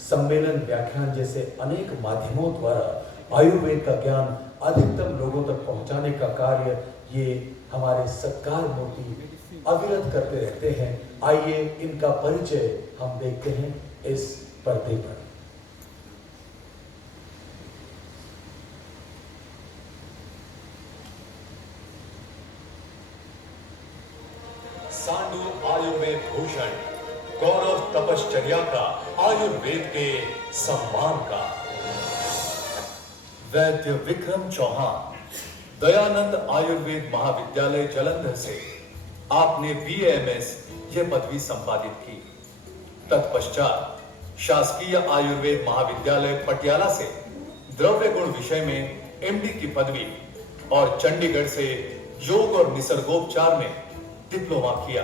सम्मेलन, व्याख्यान जैसे अनेक माध्यमों द्वारा आयुर्वेद का ज्ञान अधिकतम लोगों तक पहुंचाने का कार्य ये हमारे सत्कार मूर्ति अविरत करते रहते हैं। आइए इनका परिचय हम देखते हैं इस पर्दे पर। सांडू आयुर्वेद भूषण, गौरव तपश्चर्या का, आयुर्वेद के सम्मान का। वैद्य विक्रम चौहान, दयानंद आयुर्वेद महाविद्यालय जालंधर से आपने BAMS यह पदवी संपादित की। तत्पश्चात शासकीय आयुर्वेद महाविद्यालय पटियाला से द्रव्य गुण विषय में MD की पदवी और चंडीगढ़ से योग और निसर्गोपचार में डिप्लोमा किया।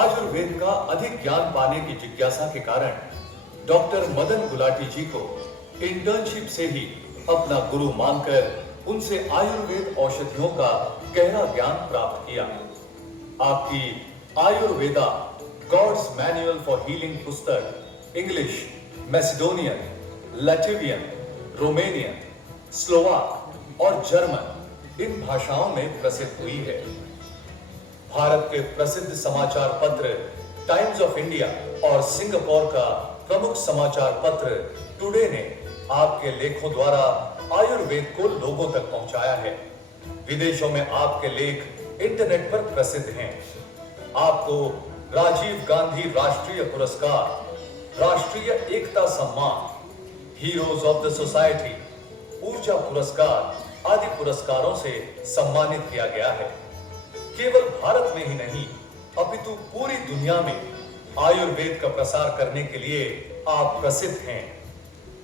आयुर्वेद का अधिक ज्ञान पाने की जिज्ञासा के कारण डॉक्टर मदन गुलाटी जी को इंटर्नशिप से ही अपना गुरु मानकर उनसे आयुर्वेद औषधियों का गहरा ज्ञान प्राप्त किया। आपकी Ayurveda God's manual for healing पुस्तक English, Macedonian, Latvian, Romanian, Slovak और जर्मन इन भाषाओं में प्रसिद्ध हुई है। भारत के प्रसिद्ध समाचार पत्र टाइम्स ऑफ इंडिया और सिंगापुर का प्रमुख समाचार पत्र टुडे ने आपके लेखों द्वारा आयुर्वेद को लोगों तक पहुंचाया है। विदेशों में आपके लेख इंटरनेट पर प्रसिद्ध हैं। आपको राजीव गांधी राष्ट्रीय पुरस्कार, राष्ट्रीय एकता सम्मान, हीरोज ऑफ द सोसाइटी, ऊर्जा पुरस्कार आदि पुरस्कारों से सम्मानित किया गया है। केवल भारत में ही नहीं अपितु पूरी दुनिया में आयुर्वेद का प्रसार करने के लिए आप प्रसिद्ध हैं।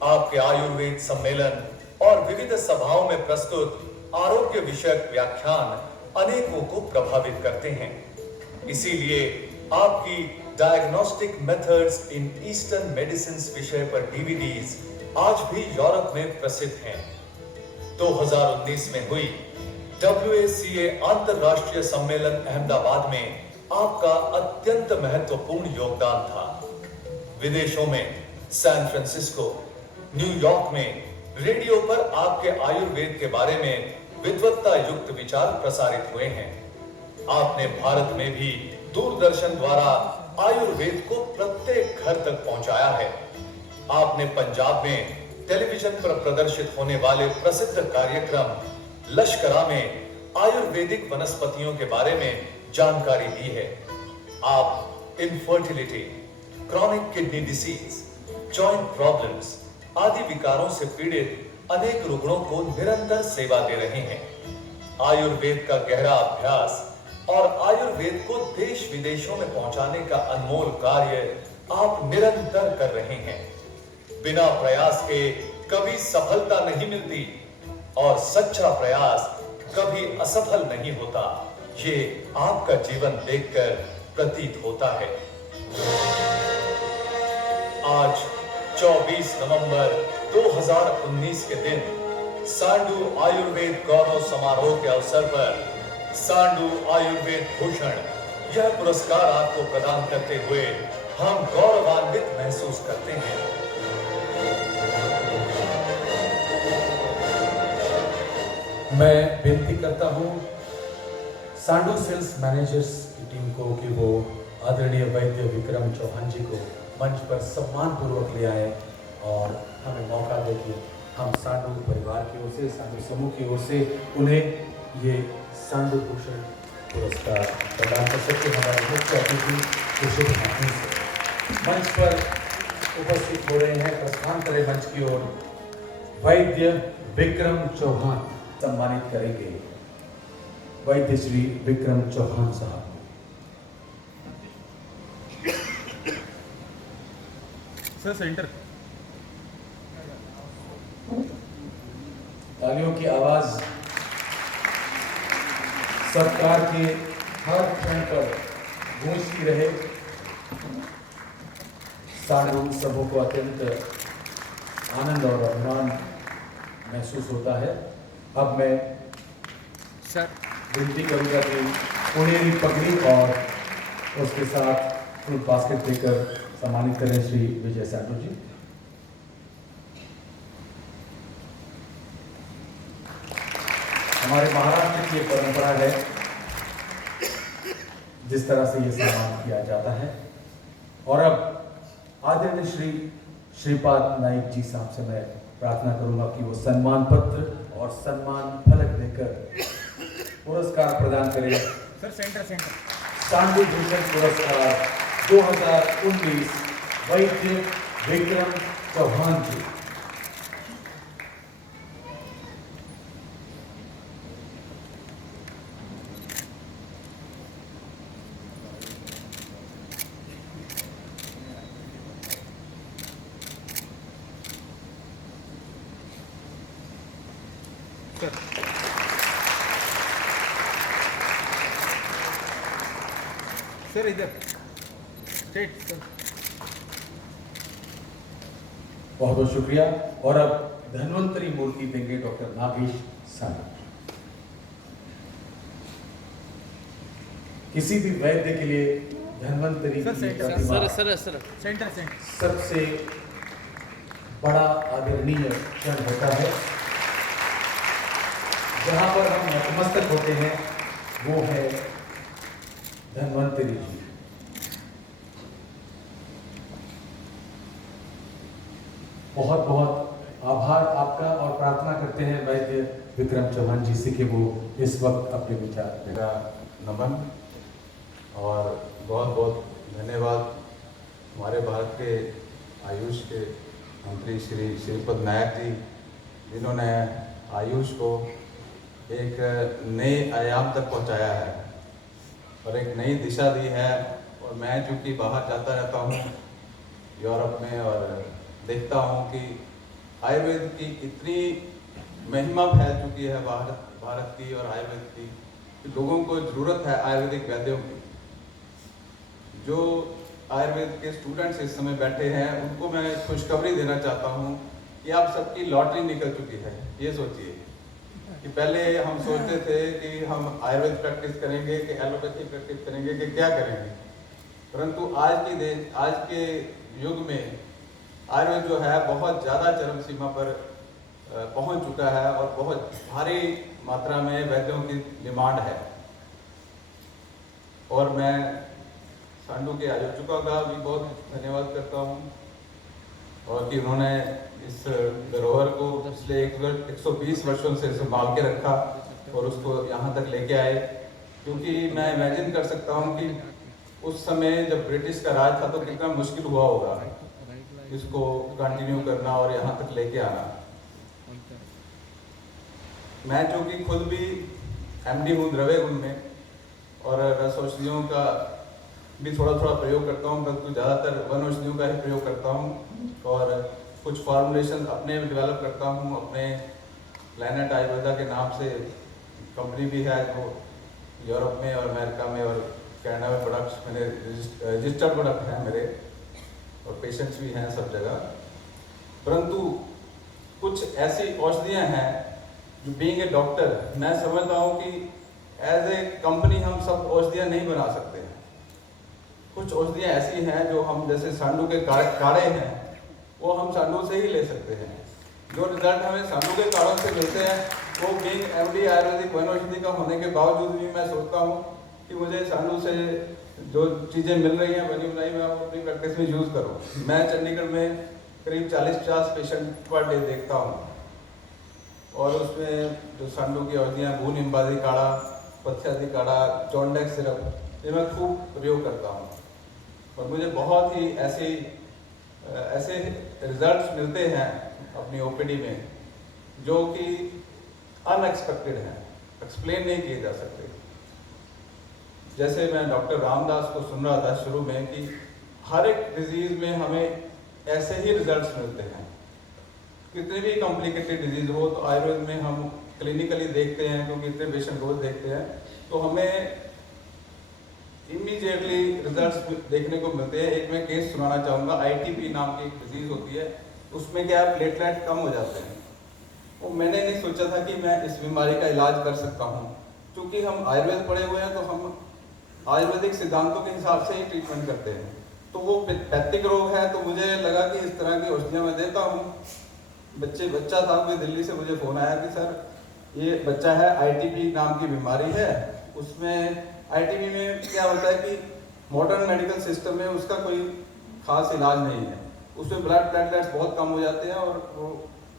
आपके आयुर्वेद सम्मेलन और विविध सभाओं में प्रस्तुत आरोग्य विषयक व्याख्यान अनेकों को प्रभावित करते हैं। इसीलिए आपकी diagnostic methods in eastern medicines विषय पर DVDs आज भी यूरोप में प्रसिद्ध हैं। 2019 में हुई WACA अंतरराष्ट्रीय सम्मेलन अहमदाबाद में आपका अत्यंत महत्वपूर्ण योगदान था। विदेशों में सैन फ्रांसिस्को, न्यूयॉर्क में रेडियो पर आपके आयुर्वेद के बारे में विद्वत्ता युक्त विचार प्रसारित हुए हैं। आपने भारत में भी दूरदर्शन द्वारा आयुर्वेद को प्रत्येक घर तक पहुंचाया है। आपने पंजाब में टेलीविजन पर प्रदर्शित होने वाले प्रसिद्ध कार्यक्रम लश्करा में आयुर्वेदिक वनस्पतियों के बारे में जानकारी दी है। आप infertility, chronic kidney disease, joint problems आदि विकारों से पीड़ित अनेक रुग्णों को निरंतर सेवा दे रहे हैं। आयुर्वेद का गहरा अभ्यास और आयुर्वेद को देश विदेशों में पहुंचाने का अनमोल कार्य आप निरंतर कर रहे हैं। बिना प्रयास के कभी सफलता नहीं मिलती और सच्चा प्रयास कभी असफल नहीं होता। ये आपका जीवन देखकर प्रतीत होता है। आज 24 नवंबर 2019 के दिन सांडू आयुर्वेद गौरव समारोह के अवसर पर सांडू आयुर्वेद भूषण यह पुरस्कार आपको प्रदान करते हुए हम गौरवान्वित महसूस करते हैं। मैं विनती करता हूं सांडू सेल्स मैनेजर्स की टीम को कि वो आदरणीय वैद्य विक्रम चौहान जी को मंच पर सम्मान पूर्वक ले आए और हमें मौका दे कि हम सांडू परिवार की ओर से, सांडू समूह की ओर से उन्हें ये सांडू भूषण पुरस्कार प्रदान कर सकते। हमारे मुख्य अतिथि कुशल हाथी से मंच पर उपस्थित हो रहे हैं। प्रस्थान करें मंच की ओर। वैद्य विक्रम चौहान सम्मानित करेंगे। वैद्य श्री विक्रम चौहान साहब। Sir centre. तालियों की आवाज सरकार के हर क्षण पर गूंजती रहे। सांडू सबों को अत्यंत आनंद और अभिमान महसूस होता है। अब मैं सर विनती करूंगा कि पुनेरी पगड़ी और उसके साथ फ्रूट बास्केट देकर सम्मानित करें श्री विजय सांडू जी। हमारे महाराष्ट्र की एक परंपरा है जिस तरह से ये सम्मान किया जाता है। और अब आदरणीय श्री श्रीपाद नाइक जी साहब से मैं प्रार्थना करूंगा कि वो सम्मान पत्र और सम्मान फलक देकर पुरस्कार प्रदान करें। सर सेंटर सांडू भूषण पुरस्कार 2019 वैद्य विक्रम चौहान जी। सर इधर स्ट्रेट सर। बहुत बहुत शुक्रिया। और अब धन्वंतरी मूर्ति देंगे डॉक्टर नागेश सानी। किसी भी वैद्य के लिए धन्वंतरी सर, की सर, प्रतिमा सेंटर सबसे बड़ा आदरणीय क्षण होता है। जहां पर हम नतमस्तक होते हैं वो है धन्वंतरी जी। बहुत बहुत आभार आपका और प्रार्थना करते हैं वैद्य विक्रम चौहान जी से कि वो इस वक्त अपने विचार दें। मेरा नमन और बहुत बहुत धन्यवाद हमारे भारत के आयुष के मंत्री श्री श्रीपद नायक जी, जिन्होंने आयुष को एक नए आयाम तक पहुंचाया है और एक नई दिशा दी है। और मैं चूँकि बाहर जाता रहता हूँ यूरोप में और देखता हूँ कि आयुर्वेद की इतनी महिमा फैल चुकी है भारत की और आयुर्वेद की कि लोगों को ज़रूरत है आयुर्वेदिक वैद्यों की। जो आयुर्वेद के स्टूडेंट्स इस समय बैठे हैं उनको मैं खुशखबरी देना चाहता हूँ कि आप सबकी लॉटरी निकल चुकी है। ये सोचिए कि पहले हम सोचते थे कि हम आयुर्वेद प्रैक्टिस करेंगे कि एलोपैथी प्रैक्टिस करेंगे कि क्या करेंगे, परंतु आज के युग में आयुर्वेद जो है बहुत ज़्यादा चरम सीमा पर पहुंच चुका है और बहुत भारी मात्रा में वैद्यों की डिमांड है। और मैं सांडू के आयोजकों का भी बहुत धन्यवाद करता हूं और कि उन्होंने इस धरोहर को पिछले 120 वर्षों से संभाल के रखा और उसको यहाँ तक लेके आए। क्योंकि मैं इमेजिन कर सकता हूँ कि उस समय जब ब्रिटिश का राज था तो कितना मुश्किल हुआ होगा इसको कंटिन्यू करना और यहाँ तक लेके आना। मैं जो कि खुद भी MD हूँ द्रव्य गुण में और रस औषधियों का भी थोड़ा प्रयोग करता हूँ, परंतु ज़्यादातर वन औषधियों का ही प्रयोग करता हूँ और कुछ फॉर्मुलेशन अपने डेवलप करता हूँ। अपने प्लैनेट आयुर्वेदा के नाम से कंपनी भी है जो यूरोप में और अमेरिका में और कनाडा में प्रोडक्ट्स मेरे रजिस्टर्ड प्रोडक्ट हैं मेरे और पेशेंट्स भी हैं सब जगह। परंतु कुछ ऐसी औषधियाँ हैं जो बीइंग ए डॉक्टर मैं समझता हूँ कि एज ए कंपनी हम सब औषधियाँ नहीं बना सकते हैं। कुछ औषधियाँ ऐसी हैं जो हम जैसे सांडू के काढ़े हैं वो हम सांडू से ही ले सकते हैं। जो रिजल्ट हमें सांडू के काढ़ों से मिलते हैं वो बीइंग MD आयुर्वेदिक वन औषधि का होने के बावजूद भी मैं सोचता हूँ कि मुझे सांडू से जो चीज़ें मिल रही हैं बनी बनाई मैं अपनी प्रैक्टिस में यूज़ करूँ। मैं चंडीगढ़ में करीब 40-50 पेशेंट पर डे देखता हूँ और उसमें जो सांडू की औषधियाँ भून इम्बादी काढ़ा, पथ्यादी काढ़ा, जॉन्डेक्स सिरप ये मैं खूब प्रयोग करता हूँ और मुझे बहुत ही ऐसे रिजल्ट्स मिलते हैं अपनी OPD में जो कि अनएक्सपेक्टेड हैं, एक्सप्लेन नहीं किए जा सकते। जैसे मैं डॉक्टर रामदास को सुन रहा था शुरू में कि हर एक डिजीज में हमें ऐसे ही रिजल्ट्स मिलते हैं। कितने भी कॉम्प्लिकेटेड डिजीज हो तो आयुर्वेद में हम क्लिनिकली देखते हैं क्योंकि इतने पेशेंट रोज देखते हैं तो हमें इमीडिएटली रिजल्ट्स देखने को मिलते हैं। एक मैं केस सुनाना चाहूँगा। ITP नाम की एक डिजीज होती है, उसमें क्या है प्लेटलेट कम हो जाते हैं। वो मैंने नहीं सोचा था कि मैं इस बीमारी का इलाज कर सकता हूँ। क्योंकि हम आयुर्वेद पढ़े हुए हैं तो हम आयुर्वेदिक सिद्धांतों के हिसाब से ही ट्रीटमेंट करते हैं। तो वो पैथिक रोग है तो मुझे लगा कि इस तरह की औषधियाँ मैं देता हूँ। बच्चा था, कोई दिल्ली से मुझे फ़ोन आया कि सर ये बच्चा है, ITP नाम की बीमारी है। उसमें ITP में क्या होता है कि मॉडर्न मेडिकल सिस्टम में उसका कोई खास इलाज नहीं है। उसमें ब्लड प्लेटलेट्स बहुत कम हो जाते हैं और वो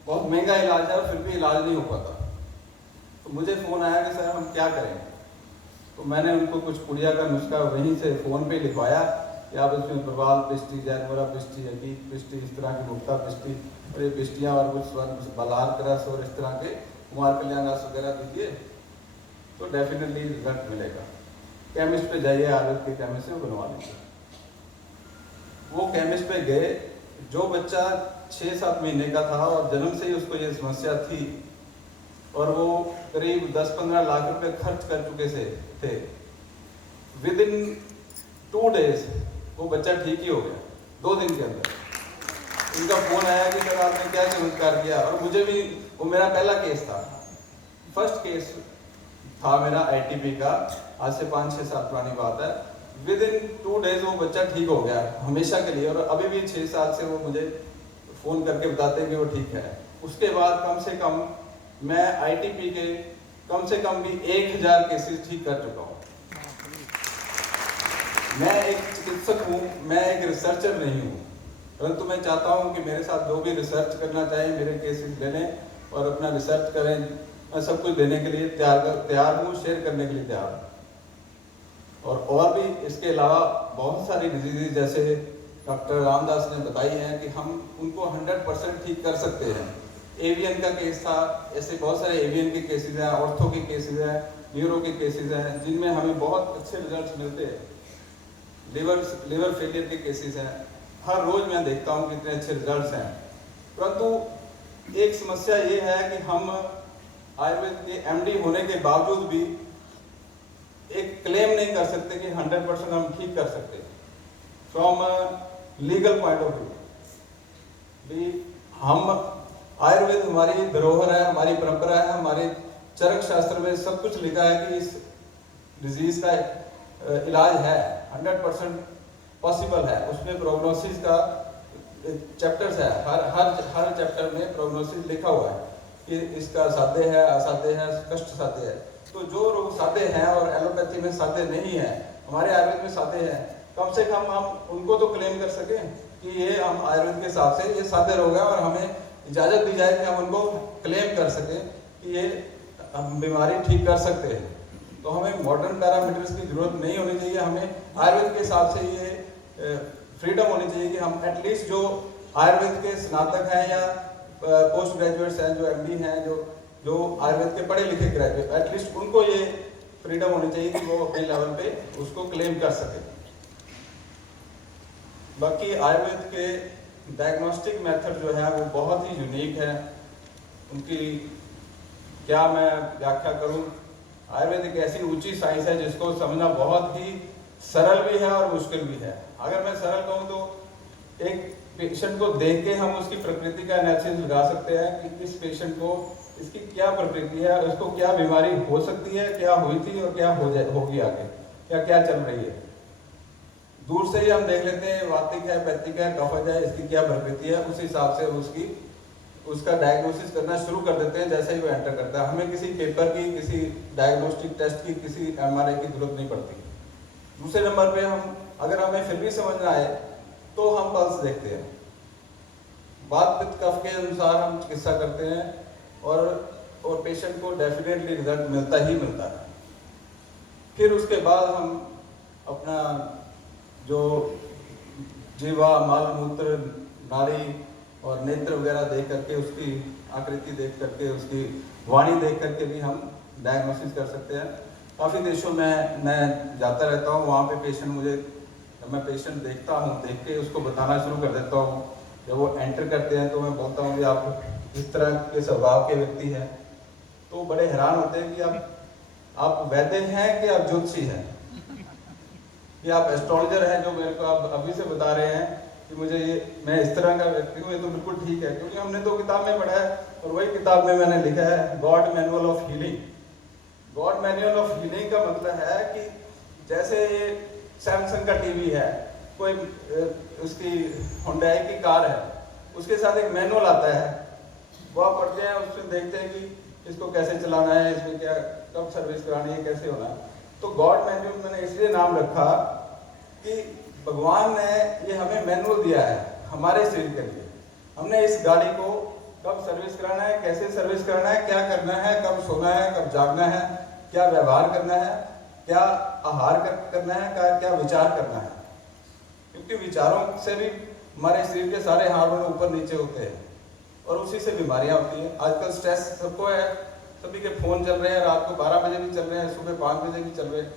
बहुत महंगा इलाज है और फिर भी इलाज नहीं हो पाता। तो मुझे फ़ोन आया कि सर हम क्या करें। तो मैंने उनको कुछ पुड़िया का नुस्खा वहीं से फ़ोन पे लिखवाया कि आप इसमें प्रवाल पिष्टि, जैनवरा पिष्टि, अकीक पिष्टि, इस तरह की मुक्ता पिष्टि और ये पिष्टियाँ और कुछ बलार क्रस और इस तरह के कुमार कल्याण रस वगैरह दीजिए तो डेफिनेटली रिजल्ट मिलेगा। केमिस्ट पे जाइए, आयुर्वेद के केमिस्ट से बनवा लीजिए। वो केमिस्ट पे गए। जो बच्चा 6-7 महीने का था और जन्म से ही उसको ये समस्या थी और वो करीब 10-15 लाख रुपए खर्च कर चुके थे, विद इन 2 डेज वो बच्चा ठीक ही हो गया। 2 दिन के अंदर उनका फोन आया कि सर आपने क्या चमत्कार किया। और मुझे भी, वो मेरा पहला केस था, फर्स्ट केस था मेरा ITP का। आज से 5-6 साल पुरानी बात है। विद इन 2 डेज वो बच्चा ठीक हो गया हमेशा के लिए। और अभी भी 6 साल से वो मुझे फ़ोन करके बताते हैं कि वो ठीक है। उसके बाद कम से कम मैं ITP के कम से कम भी 1000 केसेस ठीक कर चुका हूँ। मैं एक चिकित्सक हूँ, मैं एक रिसर्चर नहीं हूँ, परंतु मैं चाहता हूँ कि मेरे साथ जो भी रिसर्च करना चाहे मेरे केसेस ले लें और अपना रिसर्च करें। मैं सब कुछ देने के लिए तैयार हूँ, शेयर करने के लिए तैयार हूँ। और भी इसके अलावा बहुत सारी डिजीज़ जैसे डॉक्टर रामदास ने बताई हैं कि हम उनको 100% ठीक कर सकते हैं। एवियन का केस था, ऐसे बहुत सारे एवियन के केसेस हैं, ऑर्थो के केसेस हैं, न्यूरो के केसेस हैं जिनमें हमें बहुत अच्छे रिजल्ट्स मिलते हैं। लिवर फेलियर के केसेस हैं। हर रोज मैं देखता हूँ कितने अच्छे रिजल्ट्स हैं। परंतु एक समस्या ये है कि हम आयुर्वेद के MD होने के बावजूद भी एक क्लेम नहीं कर सकते कि 100% हम ठीक कर सकते हैं। From legal point of view हम आयुर्वेद हमारी धरोहर है, हमारी परंपरा है, हमारे चरक शास्त्र में सब कुछ लिखा है कि इस डिजीज का इलाज है, 100% पॉसिबल है। उसमें प्रोग्नोसिस का चैप्टर्स है, हर चैप्टर में प्रोग्नोसिस लिखा हुआ है कि इसका साध्य है, असाध्य है, कष्ट साध्य है। तो जो रोग साध्य हैं और एलोपैथी में साध्य नहीं है, हमारे आयुर्वेद में साध्य है। कम से कम हम उनको तो क्लेम कर सकें कि ये हम आयुर्वेद के हिसाब से ये साध्य रोग है और हमें इजाज़त दी जाए कि हम उनको क्लेम कर सकें कि ये हम बीमारी ठीक कर सकते हैं। तो हमें मॉडर्न पैरामीटर्स की जरूरत नहीं होनी चाहिए। हमें आयुर्वेद के हिसाब से ये फ्रीडम होनी चाहिए कि हम एटलीस्ट जो आयुर्वेद के स्नातक हैं या पोस्ट ग्रेजुएट्स हैं, जो MD हैं, जो आयुर्वेद के पढ़े लिखे ग्रेजुएट, एटलीस्ट उनको ये फ्रीडम होनी चाहिए कि वो अपने लेवल पे उसको क्लेम कर सके। बाकी आयुर्वेद के डायग्नोस्टिक मेथड जो है वो बहुत ही यूनिक है। उनकी क्या मैं व्याख्या करूं। आयुर्वेद एक ऐसी ऊंची साइंस है जिसको समझना बहुत ही सरल भी है और मुश्किल भी है। अगर मैं सरल कहूं तो एक पेशेंट को देख के हम उसकी प्रकृति का एनालिसिस लगा सकते हैं कि इस पेशेंट को इसकी क्या प्रकृति है, उसको क्या बीमारी हो सकती है, क्या हुई थी और क्या होगी आगे, क्या चल रही है। दूर से ही हम देख लेते हैं वातिक है, पैथिक है, कफज है, इसकी क्या प्रकृति है, उस हिसाब से उसका डायग्नोसिस करना शुरू कर देते हैं जैसे ही वो एंटर करता है। हमें किसी पेपर की, किसी डायग्नोस्टिक टेस्ट की, किसी MRI की जरूरत नहीं पड़ती। दूसरे नंबर पे हम अगर हमें फिर भी समझना आए तो हम पल्स देखते हैं। बात पित्त कफ के अनुसार हम चिकित्सा करते हैं और पेशेंट को डेफिनेटली रिजल्ट मिलता ही मिलता है। फिर उसके बाद हम अपना जो जीवा, माल मूत्र, नाड़ी और नेत्र वगैरह देख करके, उसकी आकृति देख करके, उसकी वाणी देख करके भी हम डायग्नोसिस कर सकते हैं। काफ़ी देशों में मैं जाता रहता हूँ, वहाँ पे पेशेंट मुझे, जब मैं पेशेंट देखता हूँ, देख के उसको बताना शुरू कर देता हूँ। जब वो एंटर करते हैं तो मैं बोलता हूँ कि आप इस तरह के स्वभाव के व्यक्ति हैं। तो बड़े हैरान होते हैं कि आप वैद्य हैं कि आप ज्योतिषी हैं, कि आप एस्ट्रोलॉजर हैं, जो मेरे को आप अभी से बता रहे हैं कि मुझे मैं इस तरह का व्यक्ति हूँ। ये तो बिल्कुल ठीक है, क्योंकि हमने तो किताब में पढ़ा है और वही किताब में मैंने लिखा है God manual of healing. God manual of healing का मतलब है कि जैसे ये सैमसंग का टीवी है, कोई उसकी हुंडई की कार है, उसके साथ एक मैनुअल आता है, वो आप पढ़ते हैं, उसमें देखते हैं कि इसको कैसे चलाना है, इसमें क्या कब सर्विस करानी है, कैसे होना है। तो गॉड मैनुअल मैंने इसलिए नाम रखा कि भगवान ने ये हमें मैनुअल दिया है हमारे शरीर के लिए। हमने इस गाड़ी को कब सर्विस कराना है, कैसे सर्विस कराना है, क्या करना है, कब सोना है, कब जागना है, क्या व्यवहार करना है, क्या आहार करना है, क्या विचार करना है। क्योंकि विचारों से भी हमारे शरीर के सारे हार्मोन ऊपर नीचे होते हैं और उसी से बीमारियां होती हैं। आजकल स्ट्रेस सबको है, सभी के फोन चल रहे हैं, रात को 12 बजे भी चल रहे हैं, सुबह 5 बजे भी चल रहे हैं।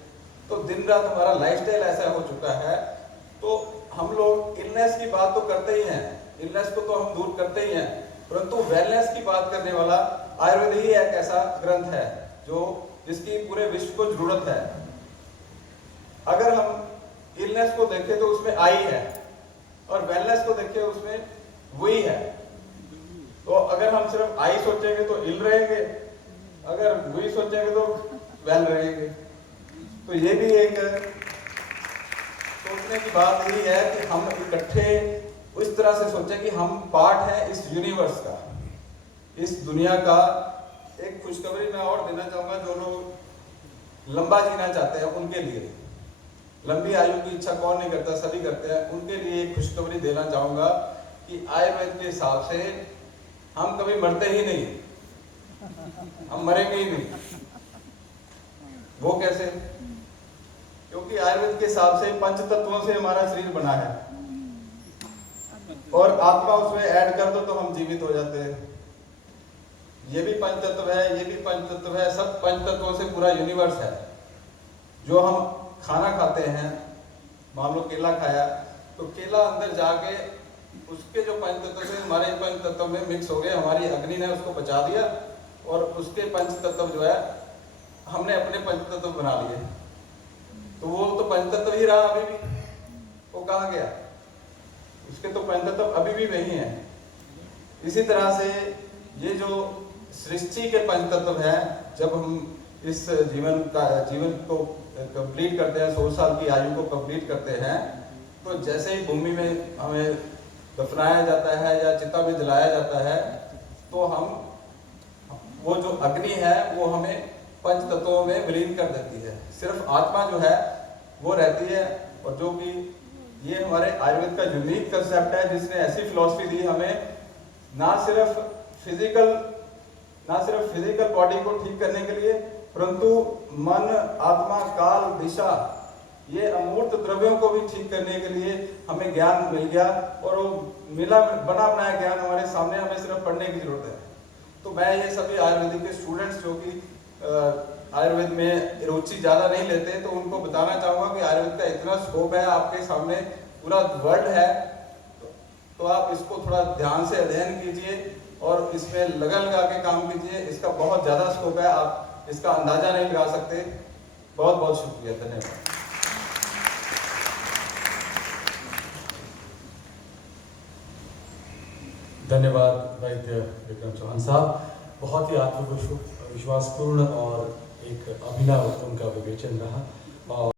तो दिन रात हमारा लाइफस्टाइल ऐसा हो चुका है। तो हम लोग इलनेस की बात तो करते ही हैं, इलनेस को तो हम दूर करते ही हैं, परंतु वेलनेस की बात करने वाला आयुर्वेद ही एक ऐसा ग्रंथ है जो जिसकी पूरे विश्व को जरूरत है। अगर हम इलनेस को देखें तो उसमें आई है और वेलनेस को देखें उसमें वही है। तो अगर हम सिर्फ आई सोचेंगे तो इल रहेंगे, अगर वही सोचेंगे तो वेल रहेंगे। तो ये भी एक सोचने की बात यही है कि हम इकट्ठे इस तरह से सोचें कि हम पार्ट हैं इस यूनिवर्स का, इस दुनिया का। एक खुशखबरी मैं और देना चाहूंगा, जो लोग लंबा जीना चाहते हैं उनके लिए, लंबी आयु की इच्छा कौन नहीं करता, सभी करते हैं, उनके लिए एक खुशखबरी देना चाहूंगा कि आयुर्वेद के हिसाब से हम कभी मरते ही नहीं, हम मरेंगे ही नहीं। वो कैसे? क्योंकि आयुर्वेद के हिसाब से 5 तत्वों से हमारा शरीर बना है और आत्मा उसमें ऐड कर दो तो हम जीवित हो जाते हैं। ये भी 5 तत्व है, ये भी 5 तत्व है, सब 5 तत्वों से पूरा यूनिवर्स है। जो हम खाना खाते हैं, मान लो केला खाया, तो केला अंदर जाके उसके जो 5 तत्व थे हमारे 5 तत्व में मिक्स हो गए, हमारी अग्नि ने उसको बचा दिया और उसके 5 तत्व जो है हमने अपने 5 तत्व बना लिए। तो वो तो 5 तत्व ही रहा, अभी भी वो कहाँ गया? उसके तो 5 तत्व अभी भी वही है। इसी तरह से ये जो सृष्टि के 5 तत्व हैं, जब हम इस जीवन को कंप्लीट करते हैं, 100 साल की आयु को कंप्लीट करते हैं, तो जैसे ही भूमि में हमें दफनाया जाता है या चिता में जलाया जाता है, तो हम वो जो अग्नि है वो हमें 5 तत्वों में विलीन कर देती है। सिर्फ आत्मा जो है वो रहती है। और जो कि ये हमारे आयुर्वेद का यूनिक कंसेप्ट है, जिसने ऐसी फिलॉसफी दी हमें, ना सिर्फ फिजिकल बॉडी को ठीक करने के लिए, परंतु मन, आत्मा, काल, दिशा, ये अमूर्त द्रव्यों को भी ठीक करने के लिए हमें ज्ञान मिल गया। और वो बना बनाया ज्ञान हमारे सामने, हमें सिर्फ पढ़ने की जरूरत है। तो मैं ये सभी आयुर्वेदिक के स्टूडेंट्स जो कि आयुर्वेद में रुचि ज़्यादा नहीं लेते, तो उनको बताना चाहूँगा कि आयुर्वेद का इतना स्कोप है, आपके सामने पूरा वर्ल्ड है। तो आप इसको थोड़ा ध्यान से अध्ययन कीजिए और इसमें लगन लगा के काम कीजिए। इसका बहुत ज़्यादा स्कोप है, आप इसका अंदाजा नहीं लगा सकते। बहुत बहुत शुक्रिया, धन्यवाद। धन्यवाद वैद्य विक्रम चौहान साहब। बहुत ही आत्मविश्वासपूर्ण और एक अभिनव उनका विवेचन रहा। और